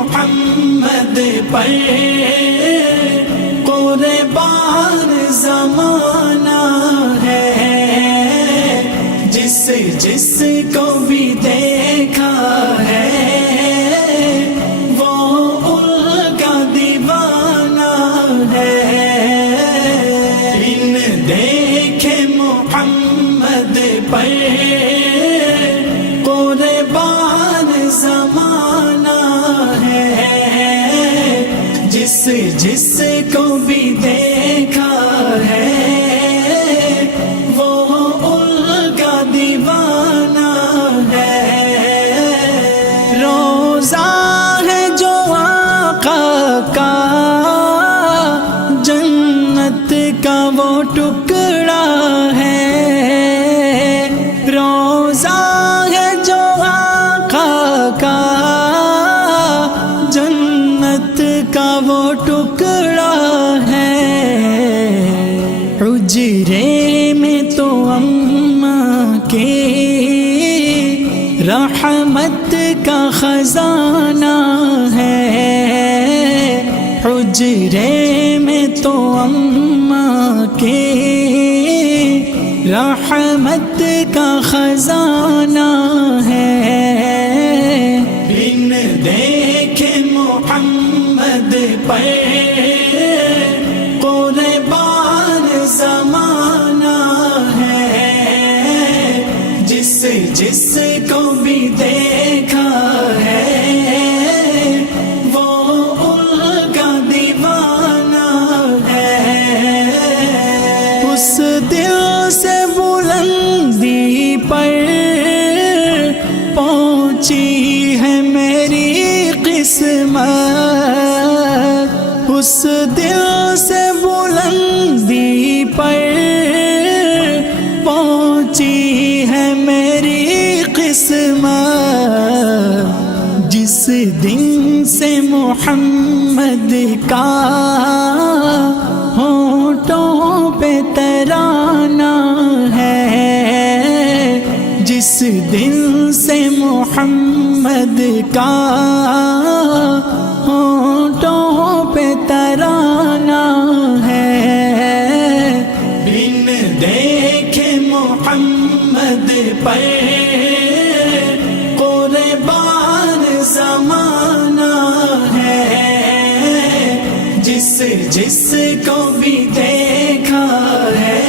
محمد پر قربان زمانہ ہے، جس کو بھی دیکھا ہے وہ ان کا دیوانہ ہے۔ ان دیکھے محمد پر قربان زمانہ ہے، جس کو بھی دیکھا ہے وہ ان کا دیوانہ ہے۔ روزہ ہے جو آقا کا جنت کا وہ ٹکڑا ہے، روزہ ہے جو آقا کا جنت کا وہ ٹکڑا ہے۔ حجرے میں تو اماں کے رحمت کا خزانہ ہے، حجرے میں تو اماں کے رحمت کا خزانہ ہے۔ بن دیکھے محمد پر قربان زمانہ ہے، جس کو بھی دیکھا ہے وہ ان کا دیوانہ ہے۔ اس دل سے بلندی پر پہنچی ہے میری قسمت، اس دل سے بلندی پر پہنچی ہے میری قسمت، جس دن سے محمد کا ہونٹوں پہ ترانہ ہے، جس دن سے محمد کا ہونٹوں پہ ترانہ ہے۔ بن دیکھے محمد پر قربان زمانہ ہے، جس کو بھی دیکھا ہے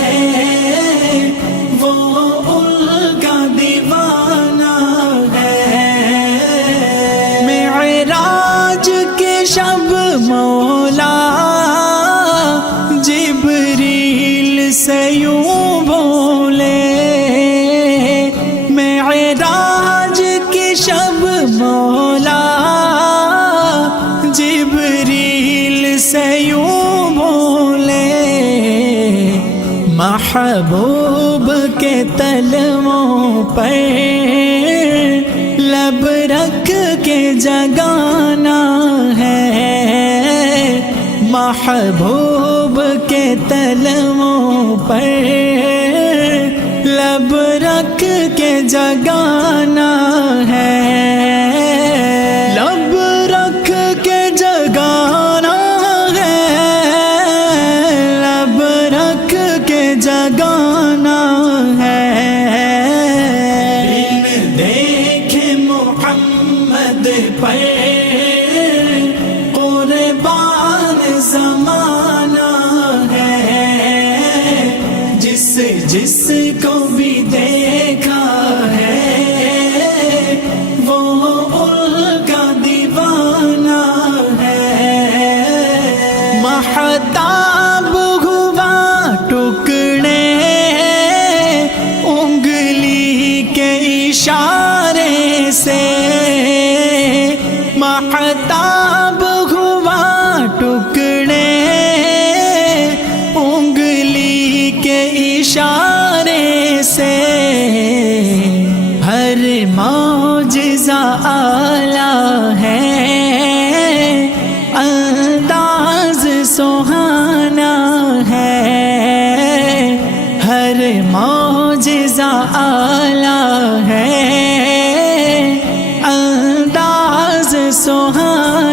وہ ان کا دیوانہ ہے۔ معراج کے شب مولا جبریل سے یوں بولے، معراج کے شب مولا جبریل سے یوں بولے، محبوب کے تلووں پر لب رکھ کے جگانا ہے، محبوب کے تلووں پر لب رکھ کے جگانا ہے، لب رکھ کے جگانا ہے، لب رکھ کے جگانا ہے۔ بن دیکھے محمد پر قربان زمانہ ہے، جس کو بھی دیکھا ہے وہ ان کا دیوانہ ہے۔ مہتاب ہوا ٹکڑے انگلی کے اشارے سے، مہتاب ہوا ٹکڑے انگلی کے اشارے سے، ہر معجزہ اعلیٰ ہے، انداز سہانا ہے، ہر معجزہ اعلیٰ ہے، انداز سہانا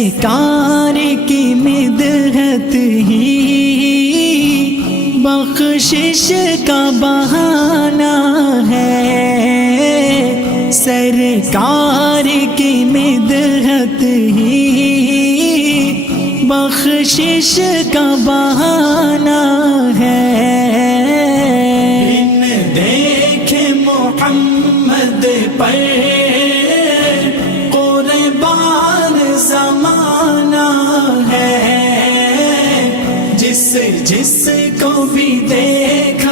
سرکار کی مدحت ہی بخشش کا بہانہ ہے، سرکار کی مدحت ہی بخشش کا بہانہ ہے۔ بن دیکھے محمد پر قربان زمانہ ہے، جس کو بھی دیکھا